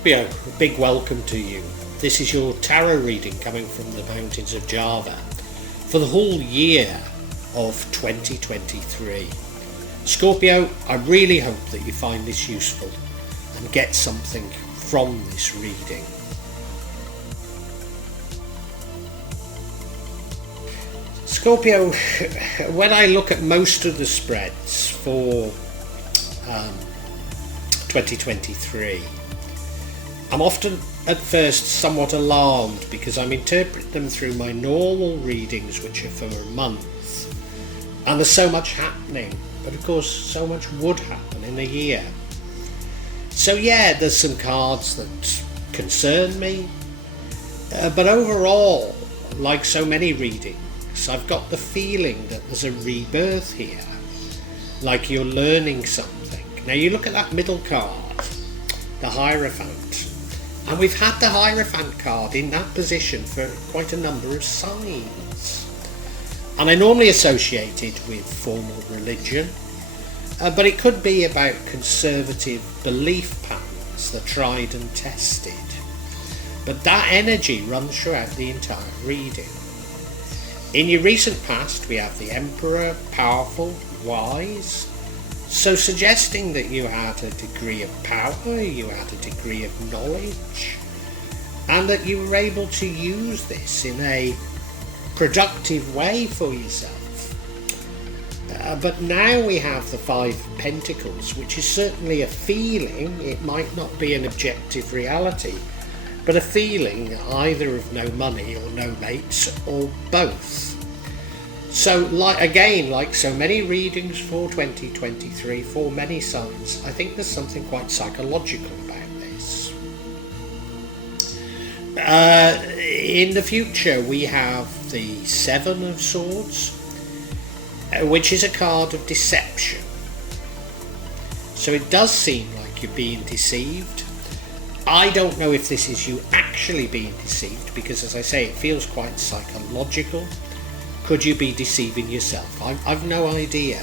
Scorpio, a big welcome to you. This is your tarot reading coming from the mountains of Java for the whole year of 2023. Scorpio, I really hope that you find this useful and get something from this reading. Scorpio, when I look at most of the spreads for 2023, I'm often at first somewhat alarmed because I'm interpreting them through my normal readings, which are for a month, and there's so much happening, but of course so much would happen in a year. So yeah, there's some cards that concern me, but overall, like so many readings, I've got the feeling that there's a rebirth here, like you're learning something. Now you look at that middle card, the Hierophant, and we've had the Hierophant card in that position for quite a number of signs. And I normally associate it with formal religion, but it could be about conservative belief patterns, the tried and tested. But that energy runs throughout the entire reading. In your recent past, we have the Emperor, powerful, wise, so suggesting that you had a degree of power, you had a degree of knowledge, and that you were able to use this in a productive way for yourself. But now we have the Five of Pentacles, which is certainly a feeling. It might not be an objective reality, but a feeling either of no money or no mates or both. So like so many readings for 2023, for many signs, I think there's something quite psychological about this. In the future, we have the Seven of Swords, which is a card of deception. So it does seem like you're being deceived. I don't know if this is you actually being deceived, because as I say, it feels quite psychological. Could you be deceiving yourself? I've no idea.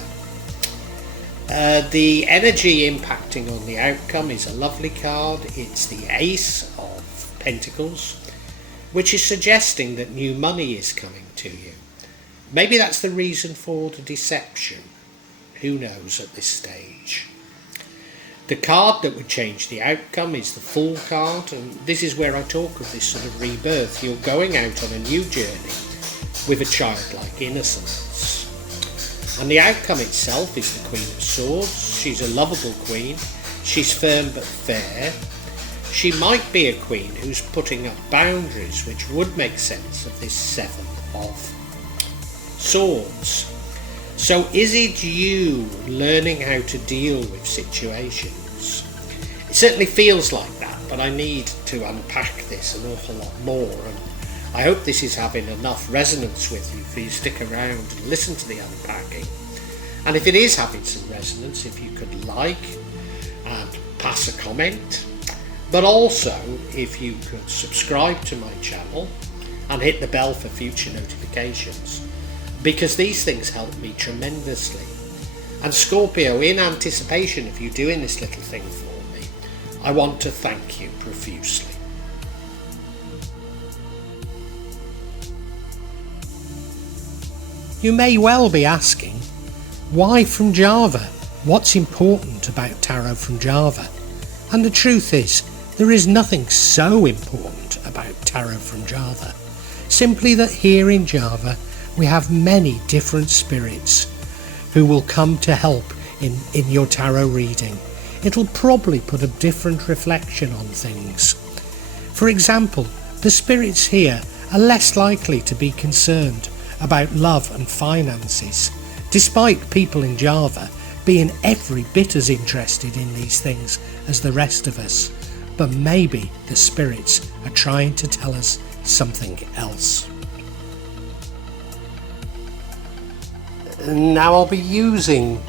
The energy impacting on the outcome is a lovely card. It's the Ace of Pentacles, which is suggesting that new money is coming to you. Maybe that's the reason for the deception. Who knows at this stage? The card that would change the outcome is the Fool card, and this is where I talk of this sort of rebirth. You're going out on a new journey with a childlike innocence. And the outcome itself is the Queen of Swords. She's a lovable queen. She's firm but fair. She might be a queen who's putting up boundaries, which would make sense of this Seven of Swords. So is it you learning how to deal with situations? It certainly feels like that, but I need to unpack this an awful lot more, and I hope this is having enough resonance with you for you to stick around and listen to the unpacking. And if it is having some resonance, if you could like and pass a comment, but also if you could subscribe to my channel and hit the bell for future notifications, because these things help me tremendously. And Scorpio, in anticipation of you doing this little thing for me, I want to thank you profusely. You may well be asking, why from Java? What's important about tarot from Java? And the truth is, there is nothing so important about tarot from Java. Simply that here in Java, we have many different spirits who will come to help in your tarot reading. It'll probably put a different reflection on things. For example, the spirits here are less likely to be concerned about love and finances, despite people in Java being every bit as interested in these things as the rest of us. But maybe the spirits are trying to tell us something else. Now I'll be using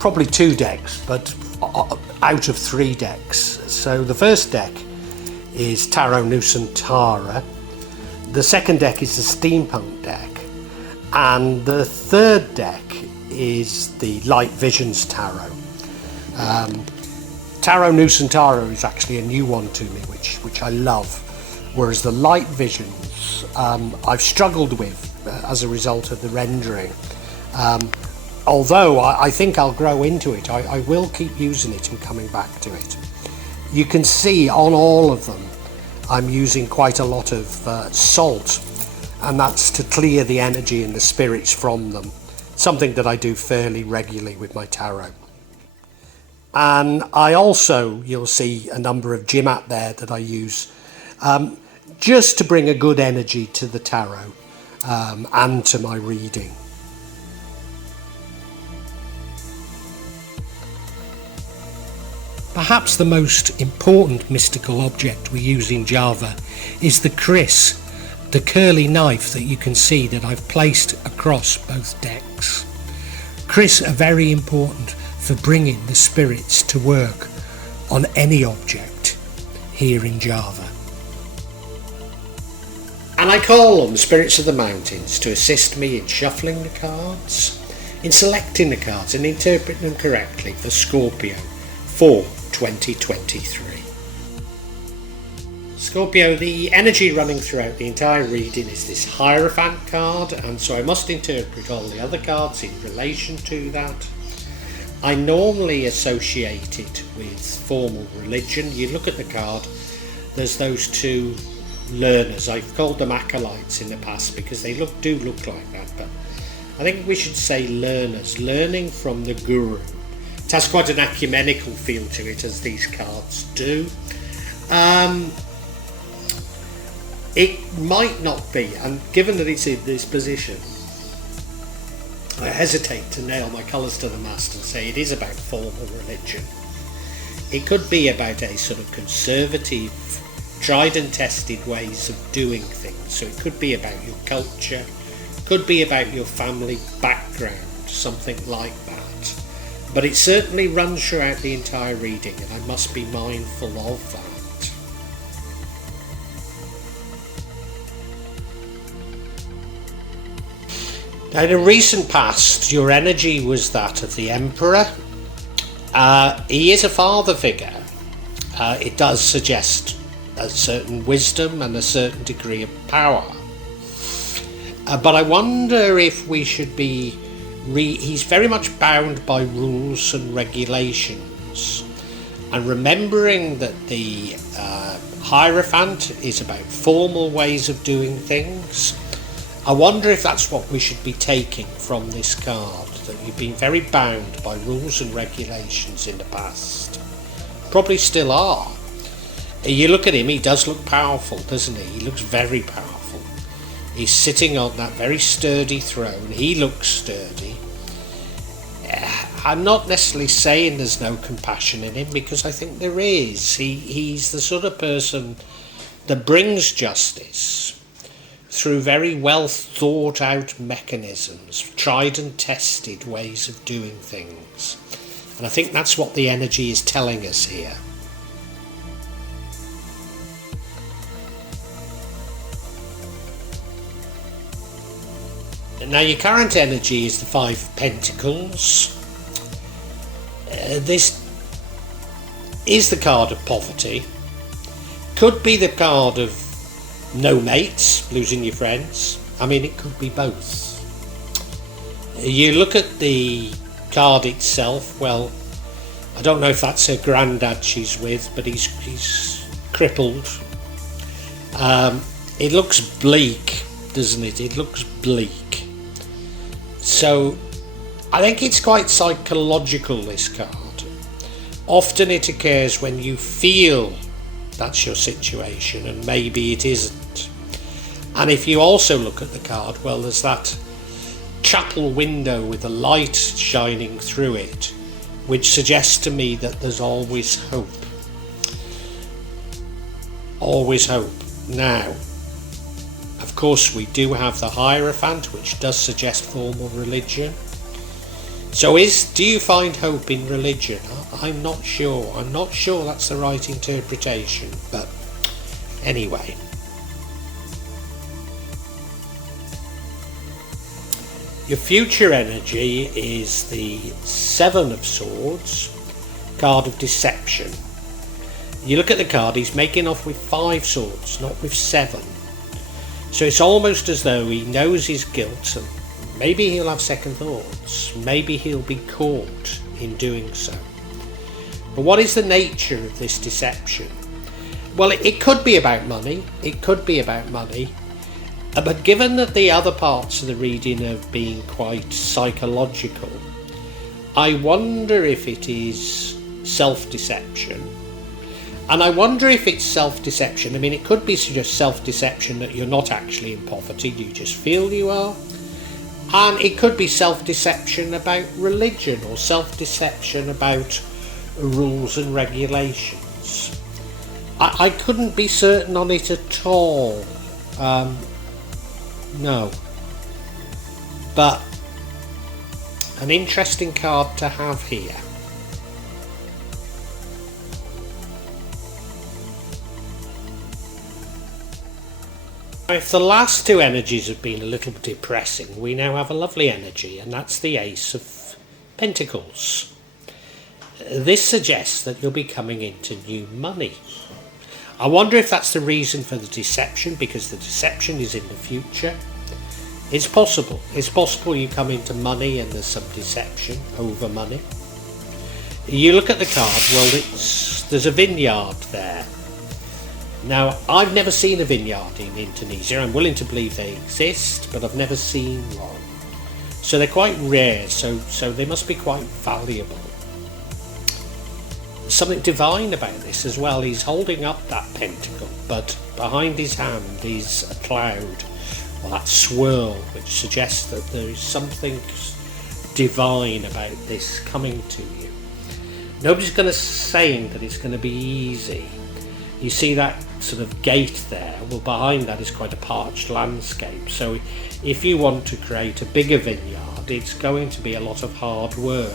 probably 2 decks, but out of 3 decks. So the first deck is Tarot Nusantara, the second deck is the Steampunk deck, and the third deck is the Light Visions Tarot. Tarot Nusantara is actually a new one to me, which I love, whereas the light visions I've struggled with as a result of the rendering. Although I think I'll grow into it, I will keep using it and coming back to it. You can see on all of them I'm using quite a lot of salt, and that's to clear the energy and the spirits from them, something that I do fairly regularly with my tarot. And I also, you'll see a number of Jimat there that I use just to bring a good energy to the tarot and to my reading. Perhaps the most important mystical object we use in Java is the kris, the curly knife that you can see that I've placed across both decks. Kris are very important for bringing the spirits to work on any object here in Java. And I call on the spirits of the mountains to assist me in shuffling the cards, in selecting the cards and interpreting them correctly for Scorpio for 2023. Scorpio, the energy running throughout the entire reading is this Hierophant card, and so I must interpret all the other cards in relation to that. I normally associate it with formal religion. You look at the card, there's those two learners. I've called them acolytes in the past because they do look like that, but I think we should say learners, learning from the guru. It has quite an ecumenical feel to it, as these cards do. It might not be, and given that it's in this position, I hesitate to nail my colours to the mast and say it is about formal religion. It could be about a sort of conservative, tried and tested ways of doing things. So it could be about your culture, could be about your family background, something like that. But it certainly runs throughout the entire reading, and I must be mindful of that. Now, in a recent past, your energy was that of the Emperor. He is a father figure. It does suggest a certain wisdom and a certain degree of power. But I wonder if we should be... he's very much bound by rules and regulations. And remembering that the Hierophant is about formal ways of doing things, I wonder if that's what we should be taking from this card, that you've been very bound by rules and regulations in the past. Probably still are. You look at him, he does look powerful, doesn't he? He looks very powerful. He's sitting on that very sturdy throne. He looks sturdy. I'm not necessarily saying there's no compassion in him, because I think there is. He's the sort of person that brings justice through very well thought out mechanisms, tried and tested ways of doing things. And I think that's what the energy is telling us here. Now, your current energy is the Five of Pentacles. This is the card of poverty. Could be the card of no mates, losing your friends. I mean, it could be both. You look at the card itself, well, I don't know if that's her granddad she's with, but he's crippled. It looks bleak, doesn't it? It looks bleak. So I think it's quite psychological, this card. Often it occurs when you feel that's your situation, and maybe it isn't. And if you also look at the card, well, there's that chapel window with the light shining through it, which suggests to me that there's always hope. Always hope. Now, of course, we do have the Hierophant, which does suggest formal religion. So do you find hope in religion? I'm not sure. I'm not sure that's the right interpretation, but anyway. Your future energy is the Seven of Swords, card of deception. You look at the card, he's making off with 5 swords, not with 7. So it's almost as though he knows his guilt, and maybe he'll have second thoughts. Maybe he'll be caught in doing so. But what is the nature of this deception? Well, it could be about money. It could be about money. But given that the other parts of the reading have been quite psychological, I wonder if it is self-deception. And I wonder if it's self-deception. I mean, it could be just self-deception that you're not actually in poverty, you just feel you are. And it could be self-deception about religion, or self-deception about rules and regulations. I couldn't be certain on it at all. No. But an interesting card to have here. If the last 2 energies have been a little depressing, we now have a lovely energy, and that's the Ace of Pentacles. This suggests that you'll be coming into new money. I wonder if that's the reason for the deception, because the deception is in the future. It's possible. It's possible you come into money and there's some deception over money. You look at the card, well, there's a vineyard there. Now, I've never seen a vineyard in Indonesia. I'm willing to believe they exist, but I've never seen one. So they're quite rare, so they must be quite valuable. There's something divine about this as well. He's holding up that pentacle, but behind his hand is a cloud, or that swirl, which suggests that there is something divine about this coming to you. Nobody's going to say that it's going to be easy. You see that sort of gate there? Well, behind that is quite a parched landscape. So if you want to create a bigger vineyard, it's going to be a lot of hard work.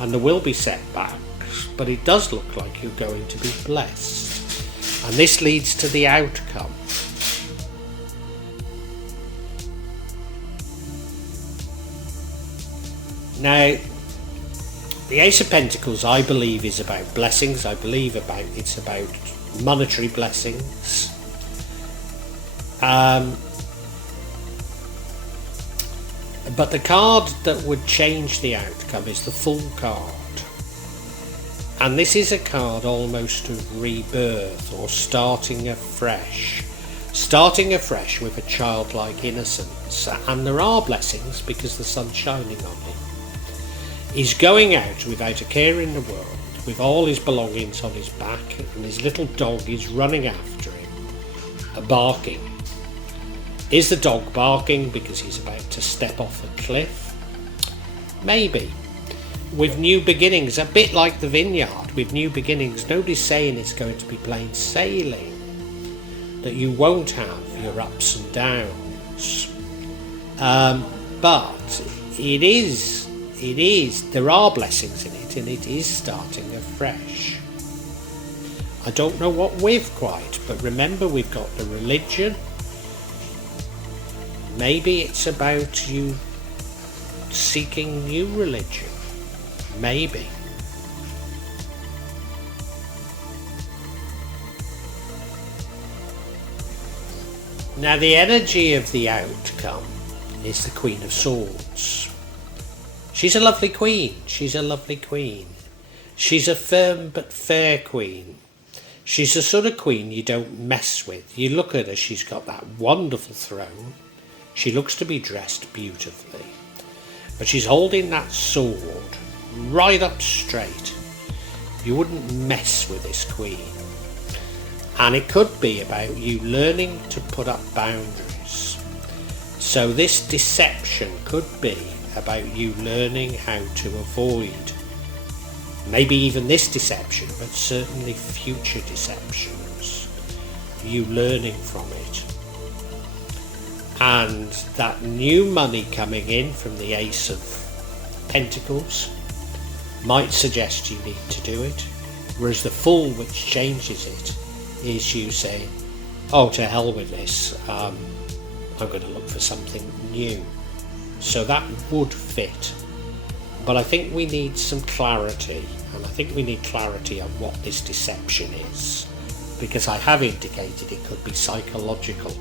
And there will be setbacks, but it does look like you're going to be blessed. And this leads to the outcome. Now, the Ace of Pentacles, I believe, is about blessings. I believe it's about monetary blessings. But the card that would change the outcome is the Fool card. And this is a card almost of rebirth, or starting afresh. Starting afresh with a childlike innocence. And there are blessings because the sun's shining on him. He's going out without a care in the world, with all his belongings on his back, and his little dog is running after him, barking. Is the dog barking because he's about to step off a cliff? Maybe. With new beginnings, a bit like the vineyard, with new beginnings, nobody's saying it's going to be plain sailing, that you won't have your ups and downs. But there are blessings in it, and it is starting afresh. I don't know what with quite, but remember, we've got the religion. Maybe it's about you seeking new religion. Maybe. Now, the energy of the outcome is the Queen of Swords. She's a lovely queen. She's a lovely queen. She's a firm but fair queen. She's the sort of queen you don't mess with. You look at her, she's got that wonderful throne. She looks to be dressed beautifully. But she's holding that sword right up straight. You wouldn't mess with this queen. And it could be about you learning to put up boundaries. So this deception could be about you learning how to avoid maybe even this deception, but certainly future deceptions. You learning from it. And that new money coming in from the Ace of Pentacles might suggest you need to do it, whereas the Fool, which changes it, is you saying, oh, to hell with this, I'm going to look for something new. So that would fit, but I think we need some clarity, and I think we need clarity on what this deception is, because I have indicated it could be psychological,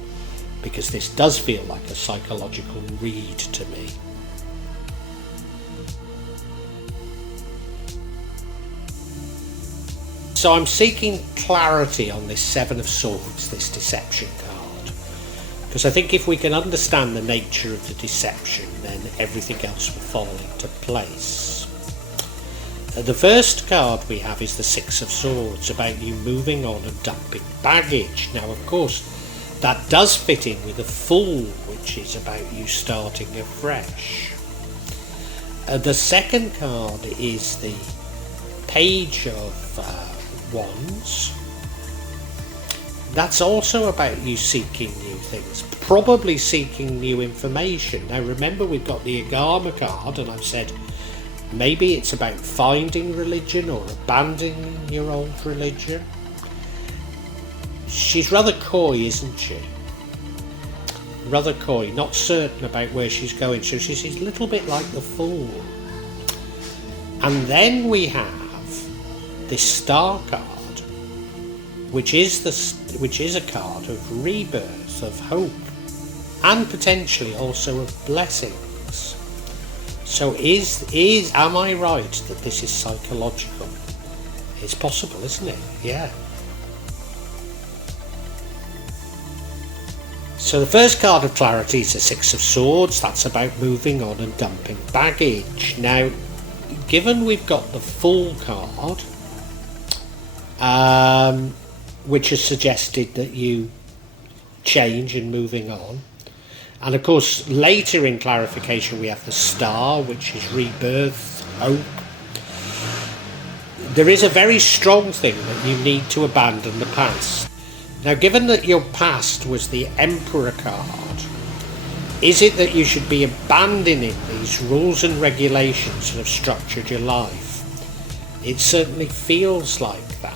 because this does feel like a psychological read to me. So I'm seeking clarity on this Seven of Swords, this deception card, because I think if we can understand the nature of the deception, then everything else will fall into place. The first card we have is the Six of Swords, about you moving on and dumping baggage. Now, of course, that does fit in with the Fool, which is about you starting afresh. The second card is the Page of Wands. That's also about you seeking new things, probably seeking new information. Now remember, we've got the Agama card, and I've said maybe it's about finding religion or abandoning your old religion. She's rather coy, isn't she? Rather coy, not certain about where she's going, so she's a little bit like the Fool. And then we have this Star card, which is a card of rebirth, of hope, and potentially also of blessings. So am I right that this is psychological? It's possible, isn't it? Yeah. So the first card of clarity is the Six of Swords. That's about moving on and dumping baggage. Now, given we've got the Fool card, which has suggested that you change and moving on, and of course later in clarification we have the Star, which is rebirth, hope. There is a very strong thing that you need to abandon the past. Now, given that your past was the Emperor card, is it that you should be abandoning these rules and regulations that have structured your life? It certainly feels like that.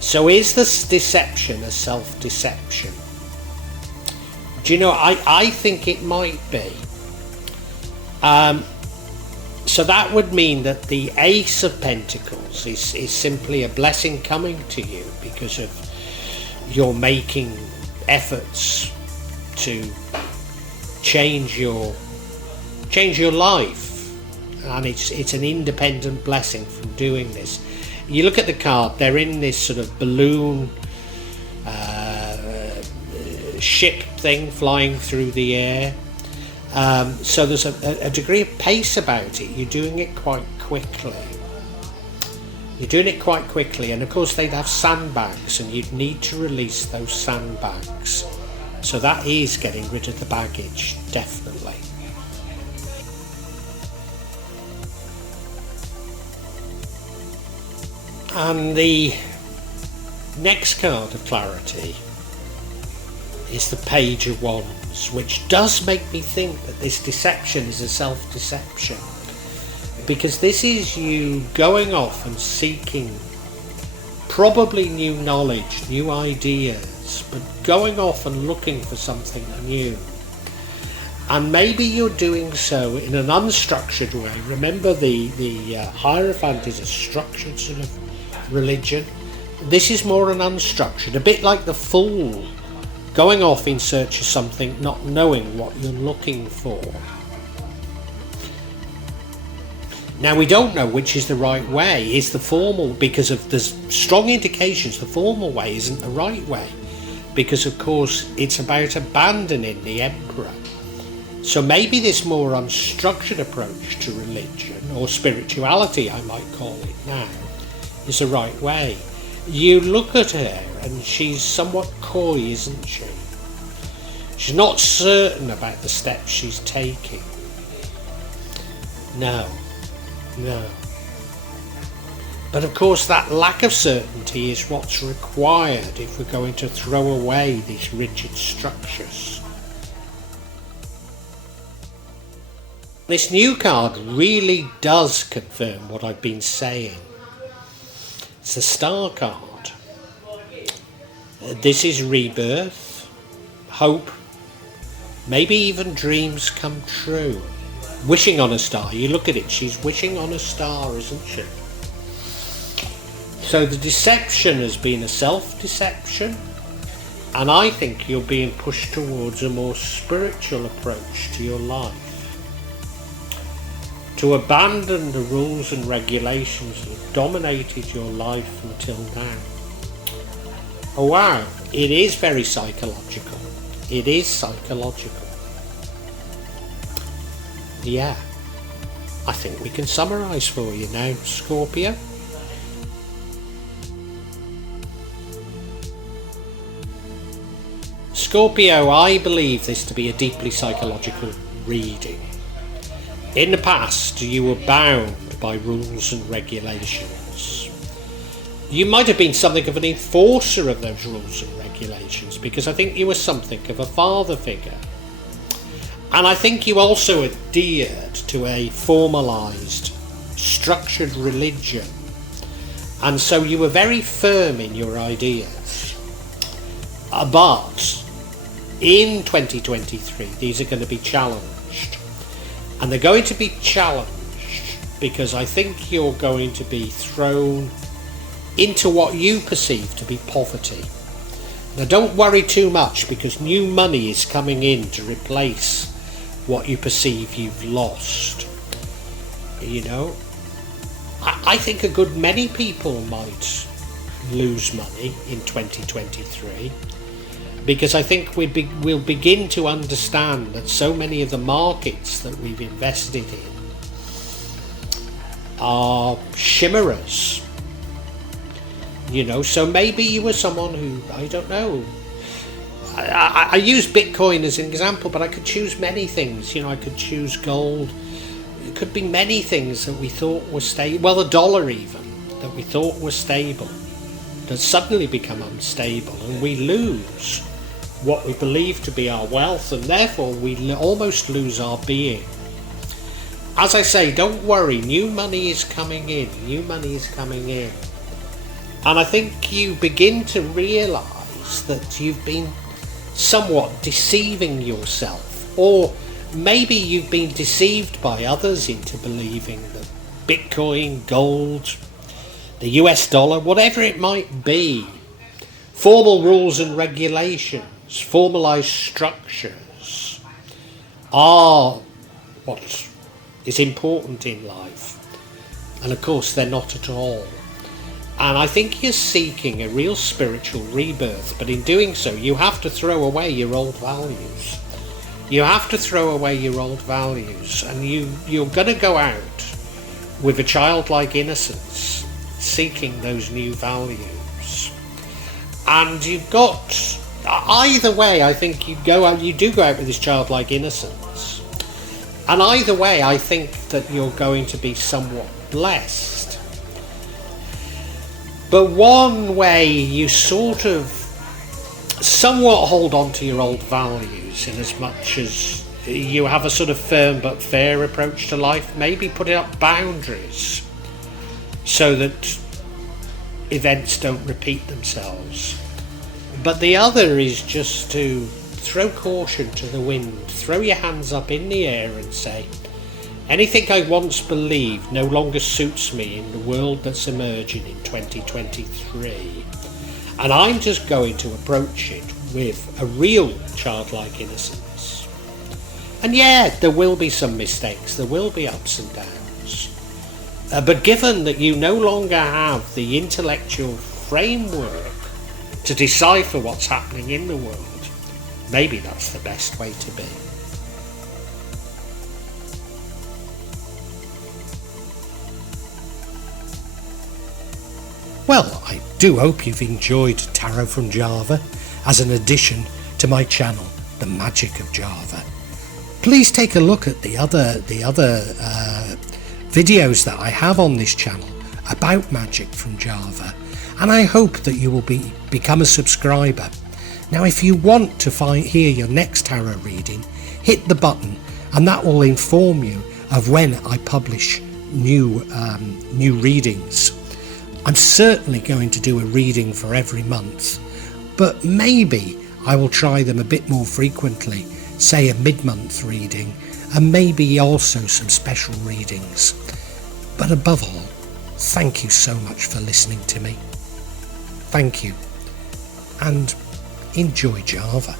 So is this deception a self-deception? Do you know, I think it might be. So that would mean that the Ace of Pentacles is simply a blessing coming to you because of your making efforts to change your life, and it's an independent blessing from doing this. You look at the card, they're in this sort of balloon ship thing flying through the air. So there's a degree of pace about it. You're doing it quite quickly. And of course they'd have sandbags, and you'd need to release those sandbags. So that is getting rid of the baggage, definitely. And the next card of clarity is the Page of Wands, which does make me think that this deception is a self-deception, because this is you going off and seeking probably new knowledge, new ideas, but going off and looking for something new. And maybe you're doing so in an unstructured way. Remember, the Hierophant is a structured sort of religion. This is more an unstructured, a bit like the Fool, going off in search of something, not knowing what you're looking for. Now, we don't know which is the right way. Is the formal, because of the strong indications the formal way isn't the right way, because of course it's about abandoning the Emperor. So maybe this more unstructured approach to religion, or spirituality I might call it now, is the right way. You look at her and she's somewhat coy, isn't she? She's not certain about the steps she's taking. No. But of course that lack of certainty is what's required if we're going to throw away these rigid structures. This new card really does confirm what I've been saying. It's the Star card. This is rebirth, hope, maybe even dreams come true. wishing on a star. You look at it, she's wishing on a star, isn't she? So the deception has been a self-deception, and I think you're being pushed towards a more spiritual approach to your life. To abandon the rules and regulations that have dominated your life until now. Oh wow, it is very psychological. It is psychological. Yeah, I think we can summarise for you now, Scorpio. Scorpio, I believe this to be a deeply psychological reading. In the past, you were bound by rules and regulations. You might have been something of an enforcer of those rules and regulations, because I think you were something of a father figure. And I think you also adhered to a formalised, structured religion. And so you were very firm in your ideas. But in 2023, these are going to be challenged. And they're going to be challenged because I think you're going to be thrown into what you perceive to be poverty. Now don't worry too much, because new money is coming in to replace what you perceive you've lost. You know, I think a good many people might lose money in 2023. Because I think we'll begin to understand that so many of the markets that we've invested in are chimeras. You know, so maybe you were someone who, I don't know, I use Bitcoin as an example, but I could choose many things. You know, I could choose gold. It could be many things that we thought were stable. Well, the dollar even, that we thought were stable, that suddenly become unstable, and we lose what we believe to be our wealth, and therefore we almost lose our being. As I say, don't worry, new money is coming in, and I think you begin to realise that you've been somewhat deceiving yourself, or maybe you've been deceived by others into believing that Bitcoin, gold, the US dollar, whatever it might be, formal rules and regulations, formalised structures are what is important in life. And of course they're not at all. And I think you're seeking a real spiritual rebirth, but in doing so you have to throw away your old values. You have to throw away your old values, and you're going to go out with a childlike innocence, seeking those new values. And you've got, either way, I think you do go out with this childlike innocence. And either way, I think that you're going to be somewhat blessed. But one way you sort of somewhat hold on to your old values, in as much as you have a sort of firm but fair approach to life, maybe putting up boundaries so that events don't repeat themselves. But the other is just to throw caution to the wind, throw your hands up in the air and say, anything I once believed no longer suits me in the world that's emerging in 2023. And I'm just going to approach it with a real childlike innocence. And yeah, there will be some mistakes, there will be ups and downs. But given that you no longer have the intellectual framework to decipher what's happening in the world, maybe that's the best way to be. Well, I do hope you've enjoyed Tarot from Java as an addition to my channel, The Magic of Java. Please take a look at the other videos that I have on this channel about magic from Java, and I hope that you will become a subscriber. Now, if you want to hear your next tarot reading, hit the button, and that will inform you of when I publish new readings. I'm certainly going to do a reading for every month, but maybe I will try them a bit more frequently, say a mid-month reading and maybe also some special readings. But above all, thank you so much for listening to me. Thank you, and enjoy Java.